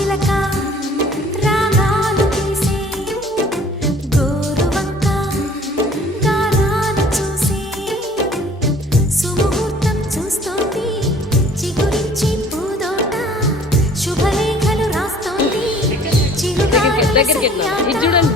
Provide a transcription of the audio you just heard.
చిలక రాగాలు తీసే గోరువంక గారాలు చూసి సుముహూర్తం చూస్తోంది చిగురించి పూదోట శుభలేఖలు రాస్తోంది చిరుగాలుల దగ్గరికి సయ్యాట. చూడండి